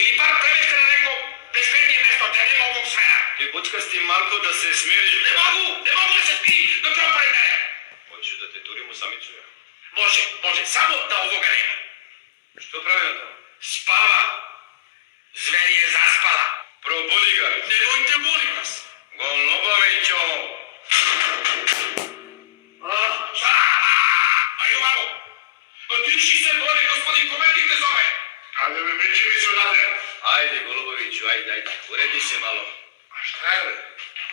Ili bar preveste na neko bezbednije mesto, gde nema ovog svera. Ti bučkasti Marko da se smiriš. Ne mogu da se smiri dok ne opali mene. Hoćeš da te turim u samicu, ja? Može, samo da ovoga nema. Što pravi on tamo? Spava. Zver je zaspala. Probudi ga. Nemojte, molim vas. Goluboviću. Ajde ovako. Tiši se, bore, gospodin komendnik te zove. Ali me meči mi se odavde. Ajde, Goluboviću, ajde. Uredi se malo. A šta je?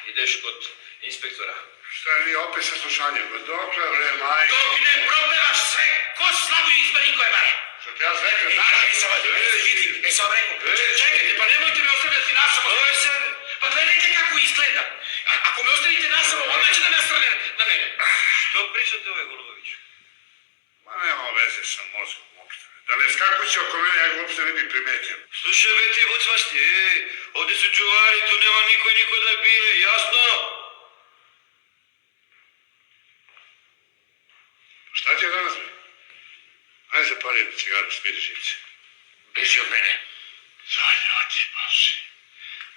Ideš kod inspektora. Šta nije opet sa slušanjem? Pa dokle, bre, majko? Dok ne propevaš sve, ko slavu iz Marinkove bare? Što ti ja zvekam? Sam vam rekao, čekajte, pa nemojte me ostavljati nasamo. Pa gledajte kako izgleda. Ako me ostavite nasamo, onda će da nastrane na mene. Što pričate ove, Goluboviću? Ma nema veze sa mozgom uopšte. Da ne skakuće oko mene, ja ga uopšte ne bih primetio. Slušaj, be ti bucmasti, ovdje su čuvari, tu nema niko da bije, jasno? Šta ti je danas, bre? Ajde zapali jednu cigaru, spiri živce. Beži od mene. Zaljoti, baši.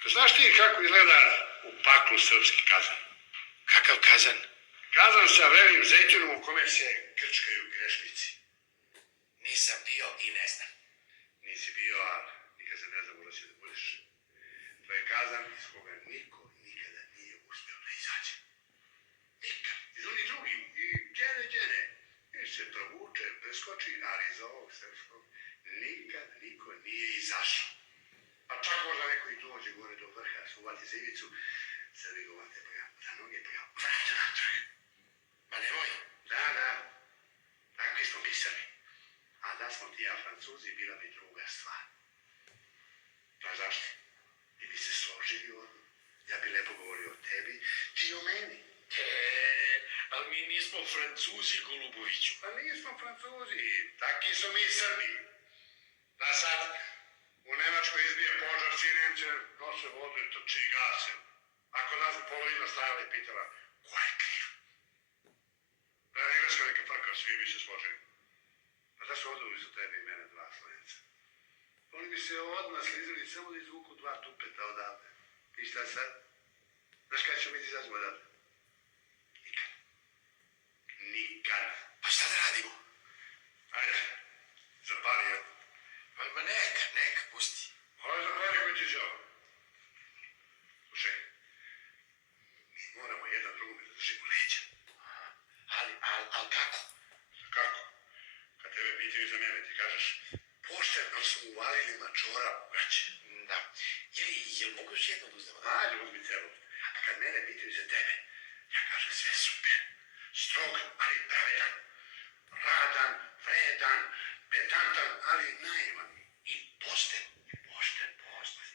Pa znaš ti kako izgleda u paklu srpski kazan? Kakav kazan? Kazan sa vrelim zejtunom u kome se krčkaju grešnici. Nisam bio i ne znam. Nisi bio, a nikad se ne znam da će da budeš. To je kazan iz koga niko nikada nije uspio da izađe. Nikad. Iz onih drugih. I džene. I se provuče, preskoči, ali iz ovog srpskog nikad niko nije izašao. Pa čak možda neko i dođe gore do vrha, suvati zivicu, zavigovate pa ga za noge, pa ga vraća natrag. Ma nemoj. Da. Takvi smo pisali. A da smo ti ja Francuzi, bila bi druga stvar. Pa zašto? Ti bi se složili odmah. Ja bi lepo govorio o tebi, ti o meni. Ali mi nismo Francuzi, Goluboviću. Pa nismo Francuzi, taki smo mi Srbi. Da sad u Nemačkoj izbije požar, svi Nemci nose vodu i trče i gase. Ako nas bi polovina stajala i pitala, ko je kriv? Da je Engleska neka frka, svi bi se složili. Pa da su oduvili za tebe i mene dva Slovenca. Oni bi se odmah slizali samo da izvuku dva tupeta odavde. I šta sad? Znaš kada ćemo mi izađemo odavde? Nikad. Pa šta da radimo? Ajde, zapali je. Ma neka, pusti. Ovo je zapali koji ti žao. Slušaj, mi moramo jedan drugome da držimo leđa. Ali kako? Kako? Kad tebe pitaju za mene, ti kažeš, pošteno su uvalili mačora u gaće. Da. Jel mogu još jedno da uzmemo? Ajde, uzmi celu. A kad mene pitaju za tebe, ja kažem sve super. Strog, ali pravedan. Radan, vredan, pedantan, ali naivan. I pošten.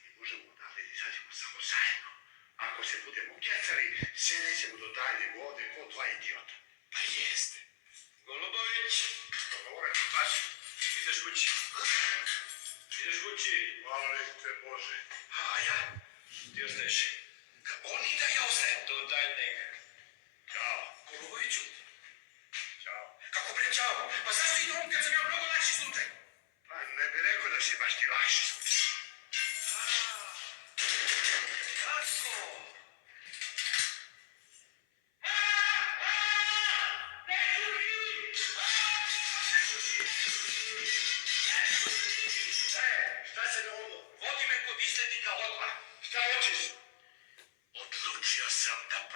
Mi možemo odavde da izađemo samo zajedno. Ako se budemo kecali, sve nećemo do daljnjeg ovde ko dva idiota. Pa jeste. Golubović, Što govorim, baš? ideš kući. Hvala te Bože. A ja? Ti ostaješ. On i da ja ostajem. Do daljnjeg. Ćao. Goluboviću? Ćao. Kako bre čao? Pa zašto ide on kad sam ja mnogo lakši slučaj? Pa ne bi rekao da si baš ti lakši. Kako? Šta se dogodilo? Vodi me kod izletnika odmah. Šta hoćeš? Odlučio sam da